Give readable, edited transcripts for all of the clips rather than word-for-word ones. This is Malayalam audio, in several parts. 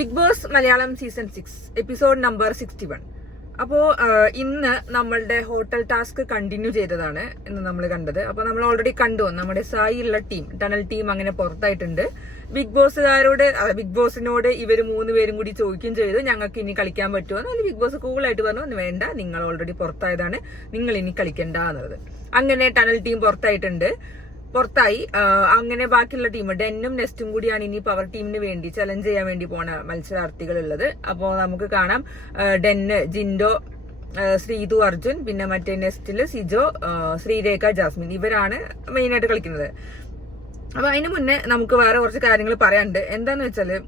Big Boss Malayalam season 6 episode number 61. അപ്പോ ഇന്ന് നമ്മളുടെ ഹോട്ടൽ ടാസ്ക് കണ്ടിന്യൂ ചെയ്തതാണ് ഇന്ന് നമ്മൾ കണ്ടത്. അപ്പൊ നമ്മൾ ഓൾറെഡി കണ്ടു നമ്മുടെ സായിയുള്ള ടീം, ടണൽ ടീം അങ്ങനെ പുറത്തായിട്ടുണ്ട്. ബിഗ് ബോസിനോട് ഇവര് 3 പേരും കൂടി ചോദിക്കുകയും ചെയ്തു, ഞങ്ങൾക്ക് ഇനി കളിക്കാൻ പറ്റുമോ? അതിൽ ബിഗ് ബോസ് കൂളായിട്ട് പറഞ്ഞു, വേണ്ട, നിങ്ങൾ ഓൾറെഡി പുറത്തായതാണ്, നിങ്ങൾ ഇനി കളിക്കണ്ട എന്നുള്ളത്. അങ്ങനെ ടണൽ ടീം പുറത്തായി. അങ്ങനെ ബാക്കിയുള്ള ടീം ഡെന്നും നെസ്റ്റും കൂടിയാണ് ഇനി പവർ ടീമിന് വേണ്ടി ചലഞ്ച് ചെയ്യാൻ വേണ്ടി പോണ മത്സരാർത്ഥികൾ ഉള്ളത്. അപ്പോ നമുക്ക് കാണാം ഡെന്ന്, ജിൻഡോ, ശ്രീതു, അർജുൻ, പിന്നെ മറ്റേ നെസ്റ്റില് സിജോ, ശ്രീരേഖ, ജാസ്മിൻ, ഇവരാണ് മെയിനായിട്ട് കളിക്കുന്നത്. അപ്പൊ അതിന് മുന്നേ നമുക്ക് വേറെ കുറച്ച് കാര്യങ്ങൾ പറയാനുണ്ട്. എന്താന്ന് വെച്ചാല്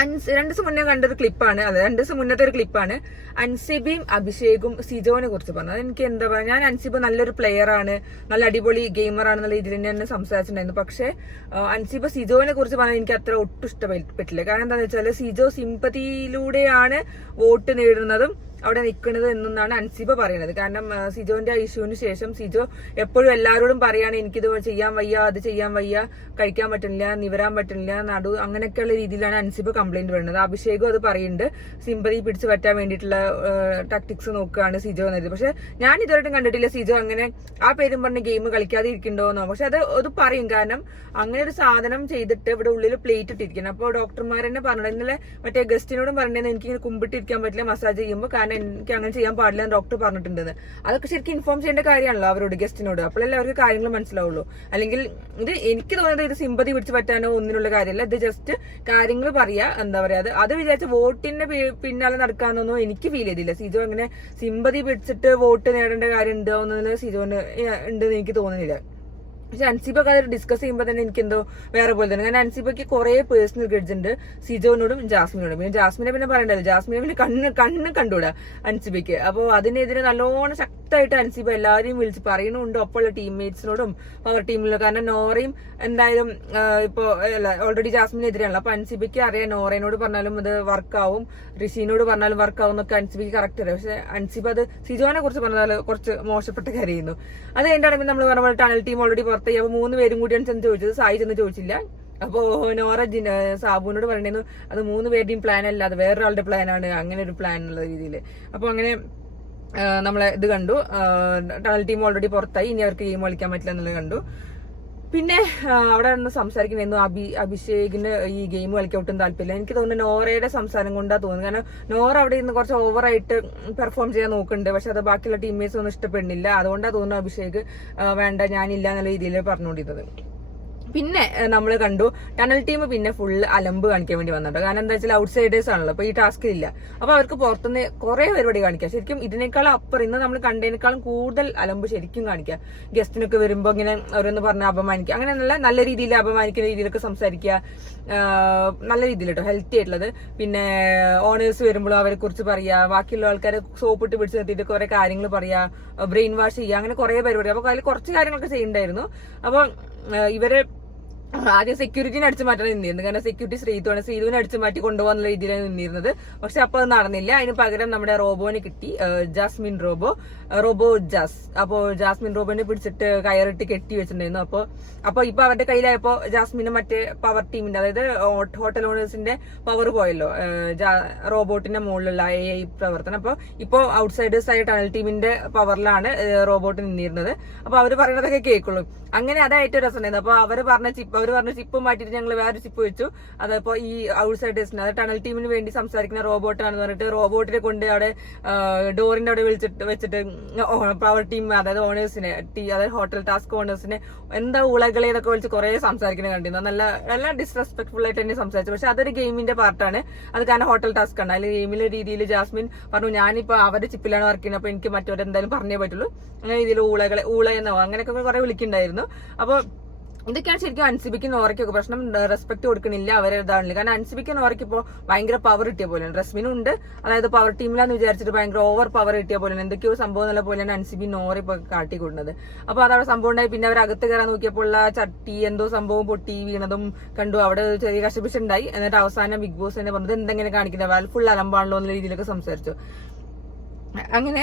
2 ദിവസം മുന്നേ കണ്ടൊരു ക്ലിപ്പാണ്, 2 ദിവസം മുന്നത്തെ ഒരു ക്ലിപ്പാണ്. അൻസിബയും അഭിഷേകും സിജോനെ കുറിച്ച് പറഞ്ഞത്. അതെനിക്ക് എന്താ പറയുക, ഞാൻ അൻസിബ നല്ലൊരു പ്ലെയർ ആണ്, നല്ല അടിപൊളി ഗെയിമർ ആണെന്നുള്ള രീതിയിൽ തന്നെ സംസാരിച്ചിട്ടുണ്ടായിരുന്നു. പക്ഷെ അൻസിബ സിജോനെ കുറിച്ച് പറഞ്ഞാൽ എനിക്ക് അത്ര ഒട്ടും ഇഷ്ടപ്പെട്ടില്ല. കാരണം എന്താണെന്ന് വെച്ചാൽ സിജോ സിമ്പതിയിലൂടെയാണ് വോട്ട് നേടുന്നതും അവിടെ നിൽക്കുന്നത് എന്നാണ് അൻസിബ പറയുന്നത്. കാരണം സിജോന്റെ ആ ഇഷ്യൂവിന് ശേഷം സിജോ എപ്പോഴും എല്ലാവരോടും പറയാണ്, എനിക്കിത് ചെയ്യാൻ വയ്യ, അത് ചെയ്യാൻ വയ്യ, കഴിക്കാൻ പറ്റില്ല, നിവരാൻ പറ്റില്ല, നടു, അങ്ങനെയൊക്കെയുള്ള രീതിയിലാണ് അൻസിബ കംപ്ലൈന്റ് വരുന്നത്. അഭിഷേകും അത് പറയുന്നുണ്ട്, സിമ്പതി പിടിച്ചു പറ്റാൻ വേണ്ടിയിട്ടുള്ള ടാക്ടിക്സ് നോക്കുകയാണ് സിജോ എന്നത്. പക്ഷെ ഞാൻ ഇതുവരെയായിട്ടും കണ്ടിട്ടില്ല സിജോ അങ്ങനെ ആ പേരും പറഞ്ഞ് ഗെയിം കളിക്കാതെ ഇരിക്കണ്ടോന്നോ. പക്ഷെ അത് പറയും, കാരണം അങ്ങനെ ഒരു സാധനം ചെയ്തിട്ട് ഇവിടെ ഉള്ളിൽ പ്ലേറ്റ് ഇട്ടിരിക്കണം. അപ്പോൾ ഡോക്ടർമാർ തന്നെ പറഞ്ഞത്, ഇന്നലെ മറ്റേ ഗസ്റ്റിനോടും പറഞ്ഞത് എനിക്ക് കുമ്പിട്ടിരിക്കാൻ പറ്റില്ല മസാജ് ചെയ്യുമ്പോൾ, കാരണം എനിക്ക് അങ്ങനെ ചെയ്യാൻ പാടില്ല എന്ന് ഡോക്ടർ പറഞ്ഞിട്ടുണ്ടെന്ന്. അതൊക്കെ ശരിക്കും ഇൻഫോം ചെയ്യേണ്ട കാര്യമാണല്ലോ അവരോട്, ഗസ്റ്റിനോട്. അപ്പോഴല്ലേ അവർക്ക് കാര്യങ്ങൾ മനസ്സിലാവുള്ളൂ. അല്ലെങ്കിൽ ഇത് എനിക്ക് തോന്നുന്നത് ഇത് സിമ്പതി പിടിച്ച് പറ്റാനോ ഒന്നിനുള്ള കാര്യമല്ല. ഇത് ജസ്റ്റ് കാര്യങ്ങൾ പറയാ, എന്താ പറയാ, അത് വിചാരിച്ച വോട്ടിന്റെ പിന്നാലെ നടക്കാന്നൊന്നും എനിക്ക് ഫീൽ ചെയ്തില്ല. സിജോ അങ്ങനെ സിമ്പതി പിടിച്ചിട്ട് വോട്ട് നേടേണ്ട കാര്യം ഉണ്ടോ എന്നതിൽ സിജോന് ഉണ്ടെന്ന് എനിക്ക് തോന്നുന്നില്ല. പക്ഷെ അൻസിബൊക്കെ അത് ഡിസ്കസ് ചെയ്യുമ്പോൾ തന്നെ എനിക്ക് എന്തോ വേറെ പോലെ തന്നെ. കാരണം അൻസിബയ്ക്ക് കുറെ പേഴ്സണൽ ഗ്രഡ്ജ് ഉണ്ട് സിജോനോടും ജാസ്മിനോടും. പിന്നെ ജാസ്മിനെ പിന്നെ പറയണ്ടല്ലോ, ജാസ്മിനെ പിന്നെ കണ്ണ് കണ്ടൂടാ അൻസിബയ്ക്ക്. അപ്പോൾ അതിനെതിരെ നല്ലോണം ശക്തമായിട്ട് അൻസിബ എല്ലാവരെയും വിളിച്ച് പറയുന്നുണ്ട്, ഒപ്പമുള്ള ടീംമേറ്റ്സിനോടും പവർ ടീമിലും. കാരണം നോറയും എന്തായാലും ഇപ്പോ ഓൾറെഡി ജാസ്മിനെതിരെയാണല്ലോ. അപ്പൊ അൻസിബയ്ക്ക് അറിയാം, നോറയോട് പറഞ്ഞാലും അത് വർക്കാവും, ഋഷിനോട് പറഞ്ഞാലും വർക്കാവും എന്നൊക്കെ അൻസിബയ്ക്ക് കറക്റ്റ് അറിയാം. പക്ഷെ അൻസിബ അത് സിജോനെ കുറിച്ച് പറഞ്ഞാൽ കുറച്ച് മോശപ്പെട്ട കാര്യമായിരുന്നു. അത് കഴിഞ്ഞിട്ടാണെങ്കിൽ നമ്മൾ പറഞ്ഞ പോലെ ടണൽ ടീം ഓൾറെഡി പുറത്തായി. അപ്പൊ 3 പേരും കൂടിയാണ് ചെന്ന് ചോദിച്ചത്, സായി ചെന്ന് ചോദിച്ചില്ല. അപ്പോ നോറ സാബുവിനോട് പറഞ്ഞിരുന്നു, അത് 3 പേരുടെയും പ്ലാൻ അല്ല, അത് വേറൊരാളുടെ പ്ലാനാണ്, അങ്ങനെ ഒരു പ്ലാൻ എന്നുള്ള രീതിയിൽ. അപ്പൊ അങ്ങനെ നമ്മളെ ഇത് കണ്ടു, ടണൽ ടീം ഓൾറെഡി പുറത്തായി, ഇനി അവർക്ക് ഗെയിം കളിക്കാൻ പറ്റില്ല എന്നുള്ളത് കണ്ടു. പിന്നെ അവിടെ നിന്ന് സംസാരിക്കുന്നു, അഭിഷേകിന് ഈ ഗെയിം കളിക്കാൻ ഒട്ടും താല്പര്യമില്ല. എനിക്ക് തോന്നുന്നു നോറയുടെ സംസാരം കൊണ്ടാ തോന്നുന്നത്. കാരണം നോറ അവിടെ നിന്ന് കുറച്ച് ഓവറായിട്ട് പെർഫോം ചെയ്യാൻ നോക്കുന്നുണ്ട്, പക്ഷെ അത് ബാക്കിയുള്ള ടീംമേറ്റ്സ് ഒന്നും ഇഷ്ടപ്പെടുന്നില്ല. അതുകൊണ്ടാ തോന്നുന്നു അഭിഷേക് വേണ്ട, ഞാനില്ല എന്നുള്ള രീതിയിൽ പറഞ്ഞുകൊണ്ടിരുന്നത്. പിന്നെ നമ്മൾ കണ്ടു ടണൽ ടീം പിന്നെ ഫുള്ള് അലമ്പ് കാണിക്കാൻ വേണ്ടി വന്നിട്ടുണ്ട്. കാരണം എന്താ വെച്ചാൽ ഔട്ട്സൈഡേഴ്സ് ആണല്ലോ, അപ്പൊ ഈ ടാസ്കിൽ ഇല്ല. അപ്പൊ അവർക്ക് പുറത്തുനിന്ന് കുറെ പരിപാടി കാണിക്കാം. ശരിക്കും ഇതിനേക്കാളും അപ്പുറം ഇന്ന് നമ്മൾ കണ്ടതിനേക്കാളും കൂടുതൽ അലമ്പ് ശരിക്കും കാണിക്കുക. ഗസ്റ്റിനൊക്കെ വരുമ്പോ ഇങ്ങനെ ഓരോന്ന് പറഞ്ഞ് അപമാനിക്കുക, അങ്ങനെയല്ല, നല്ല രീതിയിൽ അപമാനിക്കുന്ന രീതിയിലൊക്കെ സംസാരിക്കുക, നല്ല രീതിയിൽ കേട്ടോ, ഹെൽത്തി ആയിട്ടുള്ളത്. പിന്നെ ഓണേഴ്സ് വരുമ്പോഴും അവരെ കുറിച്ച് പറയാ, ബാക്കിയുള്ള ആൾക്കാരെ സോപ്പിട്ട് പിടിച്ച് നിർത്തിയിട്ട് കുറെ കാര്യങ്ങൾ പറയാ, ബ്രെയിൻ വാഷ് ചെയ്യുക, അങ്ങനെ കുറെ പരിപാടി. അപ്പൊ അതിൽ കുറച്ച് കാര്യങ്ങളൊക്കെ ചെയ്യണ്ടായിരുന്നു. അപ്പൊ ഇവര് ആദ്യം സെക്യൂരിറ്റിനെ അടിച്ചു മാറ്റാൻ നിന്നിരുന്നു. കാരണം സെക്യൂരിറ്റി ശ്രീതുവിനെ അടിച്ചു മാറ്റി കൊണ്ടുപോകുന്ന രീതിയിലാണ് നിന്നിരുന്നത്. പക്ഷെ അപ്പൊ അത് നടന്നില്ല. അതിന് പകരം നമ്മുടെ റോബോനെ കിട്ടി, ജാസ്മിൻ റോബോ ജാസ്. അപ്പോ ജാസ്മിൻ റോബോനെ പിടിച്ചിട്ട് കയറിട്ട് കെട്ടി വെച്ചിട്ടുണ്ടായിരുന്നു. അപ്പൊ ഇപ്പൊ അവരുടെ കയ്യിലായപ്പോ ജാസ്മിന് മറ്റേ പവർ ടീമിന്റെ, അതായത് ഹോട്ടൽ ഓണേഴ്സിന്റെ പവർ പോയല്ലോ, റോബോട്ടിന്റെ മുകളിലുള്ള AI പ്രവർത്തനം. അപ്പൊ ഇപ്പോ ഔട്ട്സൈഡേഴ്സ് ആയ ടണൽ ടീമിന്റെ പവറിലാണ് റോബോട്ട് നിന്നിരുന്നത്. അപ്പൊ അവര് പറയുന്നതൊക്കെ കേൾക്കുള്ളൂ. അങ്ങനെ അതായിട്ട് രസമുണ്ടായിരുന്നു. അപ്പൊ അവര് പറഞ്ഞ ചിപ്പ് മാറ്റിയിട്ട് ഞങ്ങൾ വേറെ ചിപ്പ് വെച്ചു. അതപ്പോ ഈ ഔട്ട്സൈഡേഴ്സിന്, അത് ടണൽ ടീമിന് വേണ്ടി സംസാരിക്കുന്ന റോബോട്ടാണെന്ന് പറഞ്ഞിട്ട് റോബോട്ടിനെ കൊണ്ട് അവിടെ ഡോറിന്റെ അവിടെ വെച്ചിട്ട് പവർ ടീം, അതായത് ഓണേഴ്സിനെ, അതായത് ഹോട്ടൽ ടാസ്ക് ഓണേഴ്സിനെ എന്താ ഉളകളെ എന്നൊക്കെ വിളിച്ച് കുറെ സംസാരിക്കുന്നത് കണ്ടിരുന്നു. നല്ല ഡിസ്റെസ്പെക്ട്ഫുൾ ആയിട്ട് തന്നെ സംസാരിച്ചു. പക്ഷെ അതൊരു ഗെയിമിന്റെ പാർട്ടാണ്. അത് കാരണം ഹോട്ടൽ ടാസ്ക് ആണ്. അതിൽ ഗെയിമിലെ രീതിയിൽ ജാസ്മിൻ പറഞ്ഞു, ഞാനിപ്പോ അവരുടെ ചിപ്പിലാണ് വർക്ക് ചെയ്യുന്നത്, അപ്പൊ എനിക്ക് മറ്റവരെന്തായാലും പറഞ്ഞേ പറ്റുള്ളൂ. അങ്ങനെ രീതിയിൽ ഊള എന്നോ അങ്ങനെയൊക്കെ കുറെ വിളിക്കുന്നുണ്ടായിരുന്നു. അപ്പൊ ഇതൊക്കെയാണ് ശരിക്കും അൻസിബയ്ക്ക് നോറയ്ക്കൊക്കെ പ്രശ്നം. റെസ്പെക്ട് കൊടുക്കണില്ല, അവരെ ഇതാണില്ല. കാരണം അൻസിബയ്ക്ക് നോറയ്ക്ക് ഇപ്പോൾ ഭയങ്കര പവർ കിട്ടിയ പോലെയാണ്. റസ്മിനും ഉണ്ട്, അതായത് പവർ ടീമിലാന്ന് വിചാരിച്ചിട്ട് ഭയങ്കര ഓവർ പവർ കിട്ടിയ പോലെയാണ്. എന്തൊക്കെയോ സംഭവം നല്ല പോലെയാണ് അൻസിബി നോറ ഇപ്പൊ കാട്ടിക്കൊടുന്നത്. അപ്പൊ അതവിടെ സംഭവം ഉണ്ടായി. പിന്നെ അവർ അകത്ത് കയറാൻ നോക്കിയപ്പോൾ ആ ചട്ടി എന്തോ സംഭവം പൊട്ടി വീണതും കണ്ടു. അവിടെ ചെറിയ കശപിശുണ്ടായി. എന്നിട്ട് അവസാനം ബിഗ് ബോസ് തന്നെ പറഞ്ഞത് എന്തെങ്ങനെ കാണിക്കുന്നത്, ഫുൾ അലമ്പാണല്ലോ എന്ന രീതിയിലൊക്കെ സംസാരിച്ചു. അങ്ങനെ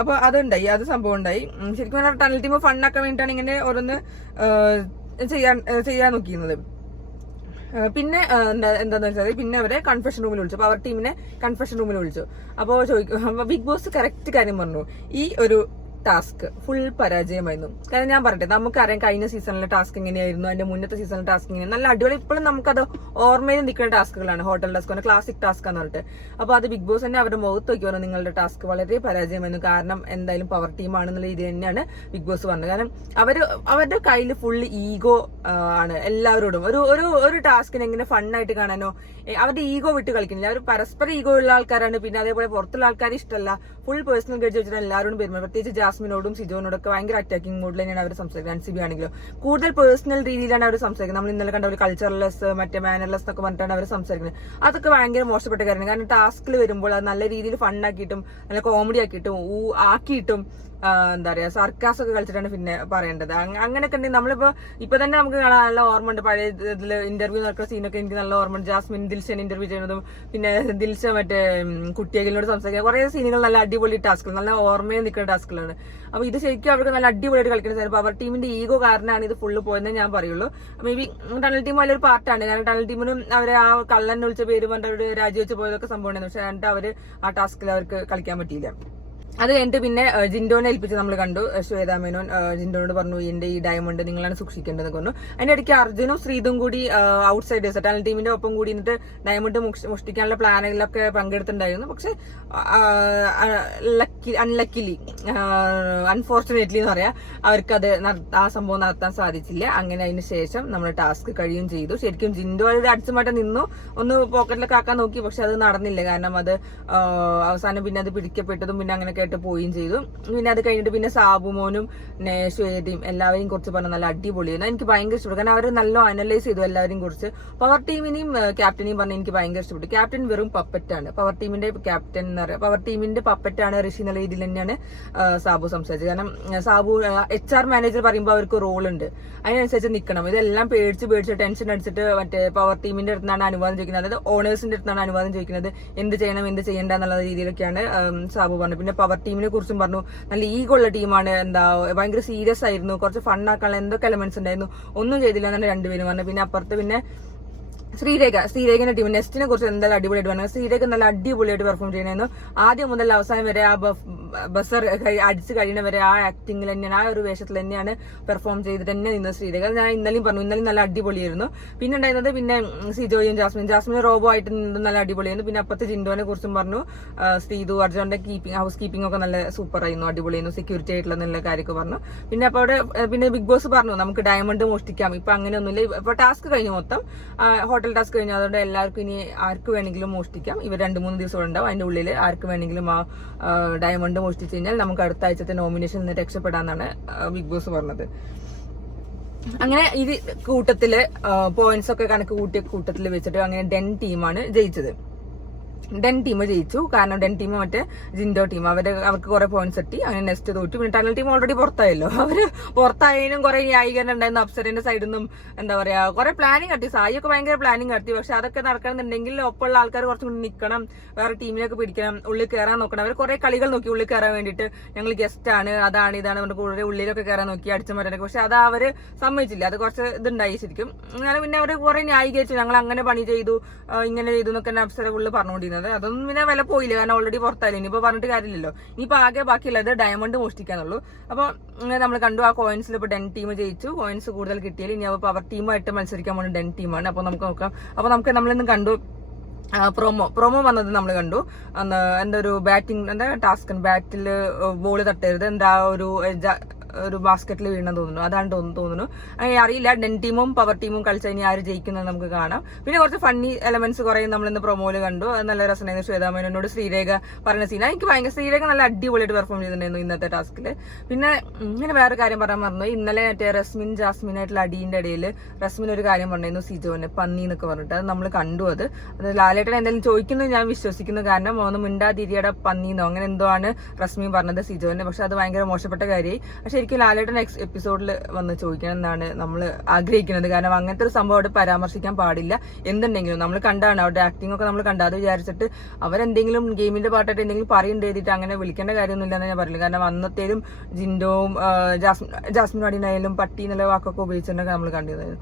അപ്പൊ അതുണ്ടായി, അത് സംഭവം ഉണ്ടായി. ശരിക്കും പറഞ്ഞാൽ ടണൽ ടീം ഫണ്ണാക്കാൻ വേണ്ടിയിട്ടാണ് ഇങ്ങനെ ഓരോന്ന് ചെയ്യാൻ നോക്കിയിരുന്നത്. പിന്നെ എന്താന്ന് വെച്ചാൽ പിന്നെ അവരെ കൺഫെഷൻ റൂമിൽ വിളിച്ചു. പവർ ടീമിനെ കൺഫെഷൻ റൂമിൽ വിളിച്ചു. അപ്പോൾ ചോദിക്കും, ബിഗ് ബോസ് കറക്റ്റ് കാര്യം പറഞ്ഞു, ഈ ഒരു ടാസ്ക് ഫുൾ പരാജയമായിരുന്നു. കാരണം ഞാൻ പറയട്ടെ, നമുക്കറിയാം കഴിഞ്ഞ സീസണിലെ ടാസ്ക് എങ്ങനെയായിരുന്നു, അതിന്റെ മുന്നത്തെ സീസണിലെ ടാസ്ക് എങ്ങനെയാണ്, നല്ല അടിപൊളി, ഇപ്പോഴും നമുക്കത് ഓർമ്മയിൽ നിൽക്കുന്ന ടാസ്കുകളാണ്. ഹോട്ടൽ ടാസ്ക് ക്ലാസിക് ടാസ്ക് എന്ന് പറഞ്ഞിട്ട്. അപ്പൊ അത് ബിഗ് ബോസ് തന്നെ അവരുടെ മുഖത്ത് നോക്കി പറഞ്ഞു, നിങ്ങളുടെ ടാസ്ക് വളരെ പരാജയമായിരുന്നു, കാരണം എന്തായാലും പവർ ടീം ആണെന്നുള്ള രീതി തന്നെയാണ് ബിഗ് ബോസ് പറഞ്ഞത്. കാരണം അവരുടെ കയ്യിൽ ഫുൾ ഈഗോ ആണ് എല്ലാവരോടും. ഒരു ടാസ്കിനെ എങ്ങനെ ഫണ്ണായിട്ട് കാണാനോ, അവരുടെ ഈഗോ വിട്ട് കളിക്കുന്നില്ല. അവർ പരസ്പരം ഈഗോ ഉള്ള ആൾക്കാരാണ്. പിന്നെ അതേപോലെ പുറത്തുള്ള ആൾക്കാർ ഇഷ്ടമല്ല, ഫുൾ പേഴ്സണൽ ഗഡ്ജ് വെച്ചിട്ട് എല്ലാവരോടും പെരുമാറും. പ്രത്യേകിച്ച് ജാസ്മിനോടും സിജോനോടൊക്കെ ഭയങ്കര അറ്റാക്കിംഗ് മോഡിൽ തന്നെയാണ് അവർ സംസാരിക്കുന്നത്. അൻസിബി ആണെങ്കിലും കൂടുതൽ പേഴ്സണൽ രീതിയിലാണ് അവർ സംസാരിക്കുന്നത്. നമ്മൾ ഇന്നലെ കണ്ട ഒരു കൾച്ചറലെസ്, മറ്റേ മാനർലെസ് എന്നൊക്കെ പറഞ്ഞിട്ടാണ് അവർ സംസാരിക്കുന്നത്. അതൊക്കെ ഭയങ്കര മോശപ്പെട്ട കാര്യമാണ്. കാരണം ടാസ്കിൽ വരുമ്പോൾ അത് നല്ല രീതിയിൽ ഫണ്ണാക്കിയിട്ടും നല്ല കോമഡി ആക്കിയിട്ടും ആക്കിയിട്ടും എന്താ പറയാ സർക്കാസ് ഒക്കെ കളിച്ചിട്ടാണ് പിന്നെ പറയേണ്ടത്. അങ്ങനെയൊക്കെ ഉണ്ടെങ്കിൽ ഇപ്പൊ തന്നെ നമുക്ക് കാണാൻ നല്ല ഓർമ്മ ഉണ്ട്. പഴയ ഇതിൽ ഇന്റർവ്യൂ നടക്കുന്ന സീനൊക്കെ എനിക്ക് നല്ല ഓർമ്മ ഉണ്ട്. ജാസ്മിൻ ദിൽഷൻ ഇന്റർവ്യൂ ചെയ്യുന്നതും പിന്നെ ദിൽഷ മറ്റേ കുട്ടിയകിലിനോട് സംസാരിക്കുക, കുറെ സീനുകൾ നല്ല അടിപൊളി ടാസ്കുകൾ, നല്ല ഓർമ്മയിൽ നിൽക്കുന്ന ടാസ്കുകളാണ്. അപ്പൊ ഇത് ശരിക്കും അവർക്ക് നല്ല അടിപൊളിയായിട്ട് കളിക്കുന്ന സാധനം. പവർ ടീമിന്റെ ഈഗോ കാരണമാണ് ഇത് ഫുള്ള് പോയെന്നേ ഞാൻ പറയുള്ളൂ. മേ ബി ടണൽ ടീം വലിയൊരു പാർട്ടാണ്. കാരണം ടണൽ ടീമിനും അവരെ ആ കള്ളൻ വിളിച്ച പേര് പറഞ്ഞിട്ട് അവര് രാജിവെച്ച് പോയതൊക്കെ സംഭവം ഉണ്ടായിരുന്നു. പക്ഷെ എന്നിട്ട് അവര് ആ ടാസ്കിൽ അവർക്ക് കളിക്കാൻ പറ്റിയില്ല. അത് കഴിഞ്ഞിട്ട് പിന്നെ ജിൻഡോനെ ഏൽപ്പിച്ച് നമ്മൾ കണ്ടു. ശ്വേതാ മേനോൻ ജിൻഡോനോട് പറഞ്ഞു, എന്റെ ഈ ഡയമണ്ട് നിങ്ങളാണ് സൂക്ഷിക്കേണ്ടതെന്ന് പറഞ്ഞു. അതിന്റെ ഇടയ്ക്ക് അർജുനും ശ്രീതും കൂടി ഔട്ട്സൈഡേഴ്സ് ടണൽ ടീമിന്റെ ഒപ്പം കൂടി നിന്നിട്ട് ഡയമണ്ട് മോഷ്ടിക്കാനുള്ള പ്ലാനുകളിലൊക്കെ പങ്കെടുത്തിട്ടുണ്ടായിരുന്നു. പക്ഷെ അൺലക്കിലി അൺഫോർച്ചുനേറ്റ്ലി എന്ന് പറയാം, അവർക്കത് ആ സംഭവം നടത്താൻ സാധിച്ചില്ല. അങ്ങനെ അതിന് ശേഷം നമ്മൾ ടാസ്ക് കഴിയും ചെയ്തു. ശരിക്കും ജിൻഡോ അത് അടിച്ചുമാറ്റം നിന്നു, ഒന്ന് പോക്കറ്റിലൊക്കെ ആക്കാൻ നോക്കി, പക്ഷെ അത് നടന്നില്ല. കാരണം അത് അവസാനം പിന്നെ അത് പിടിക്കപ്പെട്ടതും പിന്നെ അങ്ങനെയൊക്കെ ആയിട്ട് പോവുകയും ചെയ്തു. പിന്നെ അത് കഴിഞ്ഞിട്ട് പിന്നെ സാബുമോനും ശ്വേതയും എല്ലാവരെയും കുറിച്ച് പറഞ്ഞ നല്ല അടിപൊളിയാണ്. എനിക്ക് ഭയങ്കര ഇഷ്ടപ്പെട്ടു. കാരണം അവർ നല്ല അനലൈസ് ചെയ്തു എല്ലാവരെയും കുറിച്ച്. പവർ ടീമിനെയും ക്യാപ്റ്റനെയും പറഞ്ഞ എനിക്ക് ഭയങ്കര ഇഷ്ടപ്പെട്ടു. ക്യാപ്റ്റൻ വെറും പപ്പറ്റാണ്. പവർ ടീമിന്റെ ക്യാപ്റ്റൻ എന്ന് പറയാം, പവർ ടീമിന്റെ പപ്പറ്റാണ് ഋഷി എന്നുള്ള രീതിയിൽ തന്നെയാണ് സാബു സംസാരിച്ചത്. കാരണം സാബു HR മാനേജർ പറയുമ്പോൾ അവർക്ക് റോൾ ഉണ്ട്, അതിനനുസരിച്ച് നിൽക്കണം. ഇതെല്ലാം പേടിച്ച് ടെൻഷൻ അടിച്ചിട്ട് മറ്റേ പവർ ടീമിന്റെ അടുത്താണ് അനുവാദം ചോദിക്കുന്നത്, അതായത് ഓണേഴ്സിന്റെ അടുത്താണ് അനുവാദം ചോദിക്കുന്നത്, എന്ത് ചെയ്യണം എന്ത് ചെയ്യേണ്ട എന്നുള്ള രീതിയിലൊക്കെയാണ് സാബു പറഞ്ഞത്. പിന്നെ പവർ ടീമിനെ കുറിച്ചും പറഞ്ഞു, നല്ല ഈഗോ ഉള്ള ടീമാണ്, ഭയങ്കര സീരിയസ് ആയിരുന്നു, കുറച്ച് ഫണ്ണാക്കാനുള്ള എന്തൊക്കെ എലമെന്റ്സ് ഉണ്ടായിരുന്നു, ഒന്നും ചെയ്തില്ല എന്നാണ് രണ്ടുപേരും പറഞ്ഞു. പിന്നെ അപ്പുറത്ത് പിന്നെ ശ്രീരേഖന്റെ ടീം നെസ്റ്റിനെ കുറിച്ച് എന്തായാലും അടിപൊളിയായിട്ട് പറഞ്ഞു. ശ്രീരേഖ നല്ല അടിപൊളിയായിട്ട് പെർഫോം ചെയ്യണമെന്നു. ആദ്യം മുതൽ അവസാനം വരെ ആ ബസർ അടിച്ച് കഴിയുന്നവരെ ആ ആക്ടിങ്ങിൽ തന്നെയാണ്, ആ ഒരു വേഷത്തിൽ തന്നെയാണ് പെർഫോം ചെയ്തിട്ട് തന്നെ നിന്ന് ശ്രീരേഖ. ഞാൻ ഇന്നലെയും പറഞ്ഞു, ഇന്നലെയും നല്ല അടിപൊളിയായിരുന്നു. പിന്നെ ഉണ്ടായിരുന്നത് പിന്നെ സിജോയും ജാസ്മിൻ റോബോ ആയിട്ട് നിന്നത് നല്ല അടിപൊളിയായിരുന്നു. പിന്നെ അപ്പുറത്ത് ജിൻഡോനെ കുറിച്ചും പറഞ്ഞു, ശ്രീതു അർജുന്റെ ഹൗസ് കീപ്പിംഗ് ഒക്കെ നല്ല സൂപ്പർ ആയിരുന്നു, അടിപൊളിയായിരുന്നു, സെക്യൂരിറ്റി ആയിട്ടുള്ള നല്ല കാര്യമൊക്കെ പറഞ്ഞു. പിന്നെ അപ്പൊ അവിടെ പിന്നെ ബിഗ് ബോസ് പറഞ്ഞു, നമുക്ക് ഡയമണ്ട് മോഷ്ടിക്കാം. ഇപ്പൊ അങ്ങനെയൊന്നുമില്ല, ഇപ്പൊ ടാസ്ക് കഴിഞ്ഞു, മൊത്തം ഹോട്ടൽ ടാസ്ക് കഴിഞ്ഞു. അതുകൊണ്ട് എല്ലാവർക്കും ഇനി ആർക്ക് വേണമെങ്കിലും മോഷ്ടിക്കാം. ഇവർ 2-3 ദിവസം ഉണ്ടാവും, അതിന്റെ ഉള്ളിൽ ആർക്ക് വേണമെങ്കിലും ആ ഡയമണ്ട് മോഷ്ടിച്ചു കഴിഞ്ഞാൽ നമുക്ക് അടുത്ത ആഴ്ചത്തെ നോമിനേഷൻ നിന്ന് രക്ഷപ്പെടാന്നാണ് ബിഗ് ബോസ് പറഞ്ഞത്. അങ്ങനെ ഇത് കൂട്ടത്തില് പോയിന്റ്സ് ഒക്കെ കണക്ക് കൂട്ടിയ കൂട്ടത്തിൽ വെച്ചിട്ട് അങ്ങനെ ഡെൻ ടീമാണ് ജയിച്ചത്. ഡെൻ ടീം ജയിച്ചു. കാരണം ഡെൻ ടീം മറ്റേ ജിൻഡോ ടീം അവർക്ക് കുറെ പോയിന്റ്സ് കിട്ടി. അങ്ങനെ നെക്സ്റ്റ് തോറ്റു. പിന്നെ ടണൽ ടീം ഓൾറെഡി പുറത്തായല്ലോ. അവര് പുറത്തായതിനും കുറെ ന്യായീകരണം ഉണ്ടായിരുന്നു. അപ്സരന്റെ സൈഡിൽ നിന്നും എന്താ പറയാ കുറെ പ്ലാനിങ് നടത്തി. സായിയൊക്കെ ഭയങ്കര പ്ലാനിങ് നടത്തി. പക്ഷെ അതൊക്കെ നടക്കണമെന്നുണ്ടെങ്കിൽ ഒപ്പമുള്ള ആൾക്കാർ കുറച്ചും കൂടി നിൽക്കണം, വേറെ ടീമിലേക്ക് പിടിക്കണം, ഉള്ളിൽ കയറാൻ നോക്കണം. അവർ കുറെ കളികൾ നോക്കി ഉള്ളിൽ കയറാൻ വേണ്ടിയിട്ട്. ഞങ്ങൾ ഗസ്റ്റ് ആണ്, അതാണ് ഇതാണ് പറഞ്ഞ കൂടുതൽ ഉള്ളിലൊക്കെ കയറാൻ നോക്കി, അടിച്ചു മാറ്റാനൊക്കെ. പക്ഷെ അത് അവര് സമ്മതിച്ചില്ല. അത് കുറച്ച് ഇതുണ്ടായി ശരിക്കും. അങ്ങനെ പിന്നെ അവര് കുറെ ന്യായീകരിച്ചു, ഞങ്ങൾ അങ്ങനെ പണി ചെയ്തു, ഇങ്ങനെ ചെയ്തു എന്നൊക്കെ അപ്സര ഉള്ളിൽ പറഞ്ഞുകൊണ്ടിരുന്നത്. അതൊന്നും പിന്നെ വില പോയില്ല, കാരണം ഓൾറെഡി പുറത്തായില്ല. ഇനിയിപ്പോ പറഞ്ഞിട്ട് കാര്യമില്ലല്ലോ. ഇനിയിപ്പോ ആകെ ബാക്കിയുള്ളത് ഡയമണ്ട് മോഷ്ടിക്കാന്നുള്ളൂ. അപ്പൊ നമ്മൾ കണ്ടു, ആ കോയിൻസിൽ ഇപ്പൊ ഡെൻ ടീം ജയിച്ചു. കോയിൻസ് കൂടുതൽ കിട്ടിയാൽ ഇനി അപ്പോൾ പവർ ടീമായിട്ട് മത്സരിക്കാൻ പോകുന്ന ഡെൻ ടീമാണ്. അപ്പൊ നമുക്ക് നോക്കാം. അപ്പൊ നമുക്ക് നമ്മളിന്ന് കണ്ടു പ്രൊമോ വന്നത് നമ്മൾ കണ്ടു. എന്താ ഒരു ബാറ്റിംഗ്, എന്താ ടാസ്ക്, ബാറ്റില് ബോള് തട്ടരുത്, എന്താ ഒരു ബാസ്ക്കറ്റിൽ വീണെന്ന് തോന്നുന്നു, അതാണ് തോന്നുന്നു. അങ്ങനെ അറിയില്ല, ഡെൻ ടീമും പവർ ടീമും കളിച്ചാൽ ഇനി ആര് ജയിക്കുന്നത് നമുക്ക് കാണാം. പിന്നെ കുറച്ച് ഫണ്ണി എലമെന്റ്സ് കുറെ നമ്മൾ ഇന്ന് പ്രൊമോയില് കണ്ടു. നല്ല രസമായിരുന്നു. ശ്വേതാമേനോട് ശ്രീരേഖ പറഞ്ഞ സീന എനിക്ക് ഭയങ്കര, ശ്രീരേഖ നല്ല അടിപൊളിയായിട്ട് പെർഫോം ചെയ്തിട്ടുണ്ടായിരുന്നു ഇന്നത്തെ ടാസ്കില്. പിന്നെ ഇങ്ങനെ വേറെ കാര്യം പറയാൻ പറഞ്ഞു, ഇന്നലെ മറ്റേ ജാസ്മിനായിട്ടുള്ള അടീന്റെ ഇടയിൽ റസ്മിൻ ഒരു കാര്യം പറഞ്ഞിരുന്നു, സിജോന് പന്നി എന്നൊക്കെ പറഞ്ഞിട്ട്. അത് നമ്മൾ കണ്ടു. അത് ലാലേട്ടൻ എന്തെങ്കിലും ചോദിക്കുന്നത് ഞാൻ വിശ്വസിക്കുന്നു. കാരണം ഒന്ന് മിണ്ടാതിരിയുടെ പന്നിന്നോ അങ്ങനെ എന്തോ ആണ് റസ്മിൻ പറഞ്ഞത് സിജോന്. പക്ഷെ അത് ഭയങ്കര മോശപ്പെട്ട കാര്യമായി. പക്ഷെ ശരിക്കും ലാലേട്ടൻ നെക്സ്റ്റ് എപ്പിസോഡിൽ വന്ന് ചോദിക്കണം എന്നാണ് നമ്മൾ ആഗ്രഹിക്കുന്നത്. കാരണം അങ്ങനത്തെ ഒരു സംഭവം അവിടെ പരാമർശിക്കാൻ പാടില്ല. എന്തുണ്ടെങ്കിലും നമ്മൾ കണ്ടാണ് അവരുടെ ആക്ടിംഗ് ഒക്കെ നമ്മൾ കണ്ടാൽ, അത് വിചാരിച്ചിട്ട് അവരെന്തെങ്കിലും ഗെയിമിന്റെ പാട്ടായിട്ട് എന്തെങ്കിലും പറയുന്നത് എഴുതിയിട്ട് അങ്ങനെ വിളിക്കേണ്ട കാര്യമൊന്നുമില്ല എന്ന് ഞാൻ പറയില്ല. കാരണം അന്നത്തേലും ജിൻഡോവും ജാസ്മിൻ വാടിനായാലും പട്ടി എന്നുള്ള വാക്കൊക്കെ ഉപയോഗിച്ചിട്ടൊക്കെ നമ്മൾ കണ്ടിരുന്നത്.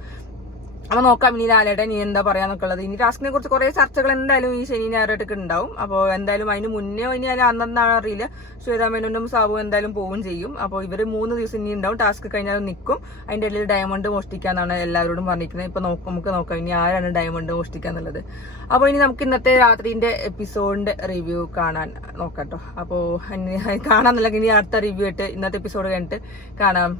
അപ്പൊ നോക്കാം ഇനി ലാലേട്ടൻ ഇനി എന്താ പറയാന്നൊക്കെ ഉള്ളത്. ഇനി ടാസ്കിനെ കുറിച്ച് കുറെ ചർച്ചകൾ എന്തായാലും ഈ ശനി ഞായറായിട്ടൊക്കെ ഉണ്ടാവും. അപ്പോൾ എന്തായാലും അതിന് മുന്നേ ഇനി അന്നെന്താണ് അറിയില്ല, ശ്വേതാമേനോനും സാബു എന്തായാലും പോവും ചെയ്യും. അപ്പോൾ ഇവര് 3 ദിവസം ഇനി ഉണ്ടാവും. ടാസ്ക് കഴിഞ്ഞാൽ നിൽക്കും. അതിന്റെ ഇടയിൽ ഡയമണ്ട് മോഷ്ടിക്കാന്നാണ് എല്ലാവരോടും പറഞ്ഞിരിക്കുന്നത്. ഇപ്പൊ നമുക്ക് നോക്കാം ഇനി ആരാണ് ഡയമണ്ട് മോഷ്ടിക്കാന്നുള്ളത്. അപ്പോൾ ഇനി നമുക്ക് ഇന്നത്തെ രാത്രിന്റെ എപ്പിസോഡിന്റെ റിവ്യൂ കാണാൻ നോക്കാം കേട്ടോ. അപ്പോൾ കാണാന്നല്ലെങ്കിൽ ഇനി അടുത്ത റിവ്യൂ ആയിട്ട് ഇന്നത്തെ എപ്പിസോഡ് കഴിഞ്ഞിട്ട് കാണാം.